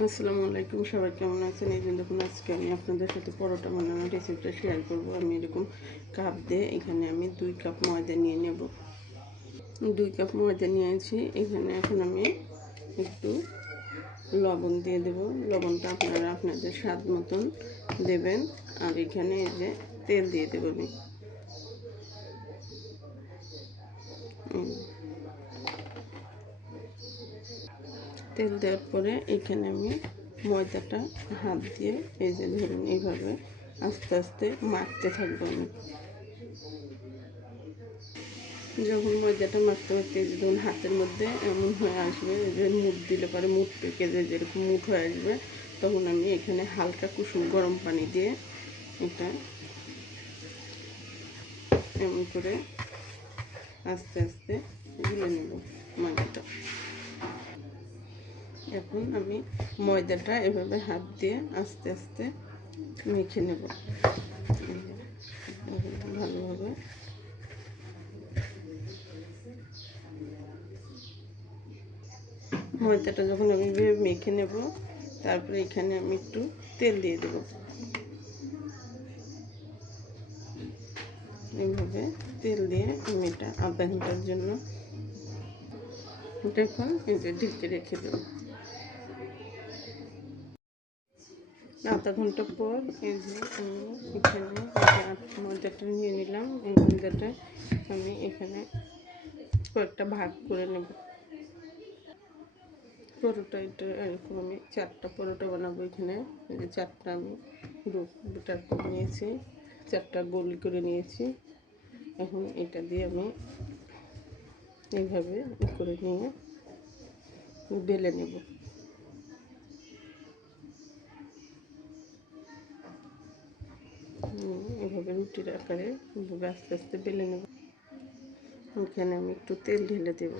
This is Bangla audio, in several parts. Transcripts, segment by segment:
আসসালামু আলাইকুম, সবাই কেমন আছেন? এই জন্য দেখুন, আজকে আমি আপনাদের সাথে পরোটা বানানোর রেসিপিটা শেয়ার করব। আমি এরকম কাপ দিয়ে এখানে আমি দুই কাপ ময়দা নিয়ে নেব। দুই কাপ ময়দা নিয়েছি। এখানে এখন আমি একটু লবণ দিয়ে দেব। লবণটা আপনারা আপনাদের স্বাদ মতন দেবেন। আর এখানে এই যে তেল দিয়ে দেবো আমি। তেল দেওয়ার পরে এখানে আমি ময়দাটা হাত দিয়ে এই যে ধরুন এইভাবে আস্তে আস্তে মাখতে থাকব আমি। যখন ময়দাটা মাখতে মাখতে এই যে ধরুন হাতের মধ্যে এমন হয়ে আসবে যে মুখ দিলে পরে মুখ পেকে যে যেরকম মুখ হয়ে আসবে, তখন আমি এখানে হালকা কুসুম গরম পানি দিয়ে এটা এমন করে আস্তে আস্তে গুলে নেব ময়দাটা। এখন আমি ময়দাটা এভাবে হাত দিয়ে আস্তে আস্তে মেখে নেব। ভালোভাবে। ময়দাটা যখন আমি মেখে নেব, তারপরে এখানে আমি একটু তেল দিয়ে দেব। এইভাবে তেল দিয়ে আমি এটা আধা ঘণ্টার জন্য। দেখুন, এই ঢেকে রেখে দেবো। আধা ঘণ্টা পর আমি এখানে ময়দাটা নিয়ে নিলাম, এই ময়দাটা আমি এখানে কয়েকটা ভাগ করে নেব। পরোটা এটা এরকম আমি চারটা পরোটা বানাবো এখানে। যে চারটা আমি দুটার করে নিয়েছি, চারটা গোল করে নিয়েছি। এখন এটা দিয়ে আমি এইভাবে করে নিয়ে বেলে নেব। এভাবে রুটির আকারে এভাবে আস্তে আস্তে বেলে নেব। এখানে আমি একটু তেল ঢেলে দেব।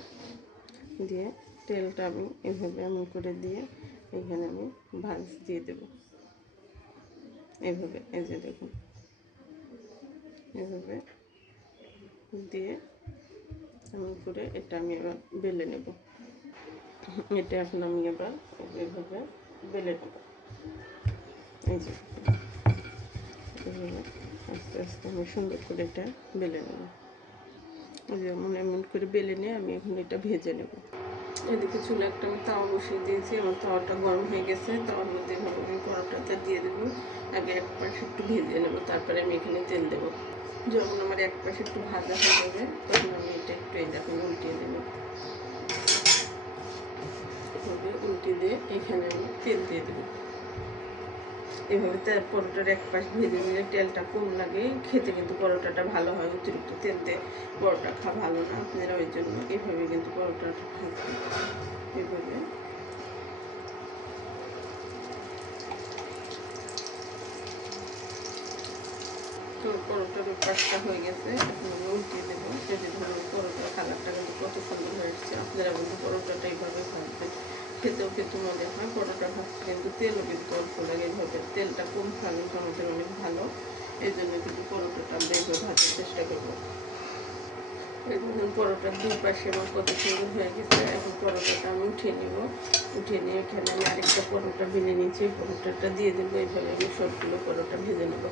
দিয়ে তেলটা আমি এভাবে এমন করে দিয়ে এখানে আমি ভাজ দিয়ে দেব। এভাবে, এই যে দেখুন। এভাবে দিয়ে এমন করে এটা আমি এবার বেলে নেব। এটা এখন আমি এবার এভাবে বেলে নেব। এই যে। আস্তে আস্তে আমি সুন্দর করে এটা বেলে নেব। যেমন এমন করে বেলে নিয়ে আমি এখন এটা ভেজে নেব। এদিকে চুলে একটা আমি তাওয়া বসিয়ে দিয়েছি, আমার তাওয়াটা গরম হয়ে গেছে, তাওয়ার মধ্যে এভাবে আমি পরোটাটা দিয়ে দেবো। আগে এক পাশে একটু ভেজে নেব, তারপরে আমি এখানে তেল দেবো। যখন আমার এক পাশে একটু ভাজা হয়ে যাবে, তখন আমি এটা একটু এই দেখুন উল্টিয়ে দেবো। উল্টে দিয়ে এখানে আমি তেল দিয়ে দেবো। এভাবে পরোটার এক পাশ ভেজে নিলে তেলটা কম লাগে। খেতে কিন্তু পরোটাটা ভালো হয়, অতিরিক্ত তেল দিয়ে পরোটা খাওয়া ভালো না। আপনারা ওই জন্য এভাবে কিন্তু পরোটাটা খাবেন এভাবে। তো পরোটার পাশটা হয়ে গেছে। আমি উল্টিয়ে দেবো। যদি ধরুন পরোটার কালারটা কিন্তু কত সুন্দর হয়ে এসছে আপনারা কিন্তু পরোটাটা এইভাবে ভাববেন খেতেও কিন্তু মজা হয় পরোটা কিন্তু তেলও কিন্তু অল্প লাগে এইভাবে তেলটা কম খাবেন আমাদের অনেক ভালো। এই জন্য কিন্তু পরোটাটা আমরা ভাজার চেষ্টা করব। দেখুন পরোটার দুই পাশে আমার কত সুন্দর হয়ে গেছে। এখন পরোটাটা আমি উঠিয়ে নেব। উঠিয়ে নিয়ে এখানে আমি আরেকটা পরোটা বেলে নিয়েছি, পরোটাটা দিয়ে দেবো। এইভাবে আমি সবগুলো পরোটা ভেজে নেব।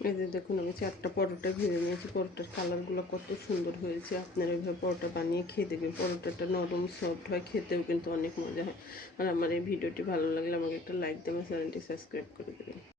এই যে দেখুন, আমি চারটা পরোটা ভেজে নিয়েছি। পরোটার কালারগুলো কত সুন্দর হয়েছে। আপনারা এইভাবে পরোটা বানিয়ে খেয়ে দেবেন পরোটাটা নরম সফট হয়, খেতেও কিন্তু অনেক মজা হয়। আর আমার এই ভিডিওটি ভালো লাগলে আমাকে একটা লাইক দেবেন, চ্যানেলটি সাবস্ক্রাইব করে দেবেন।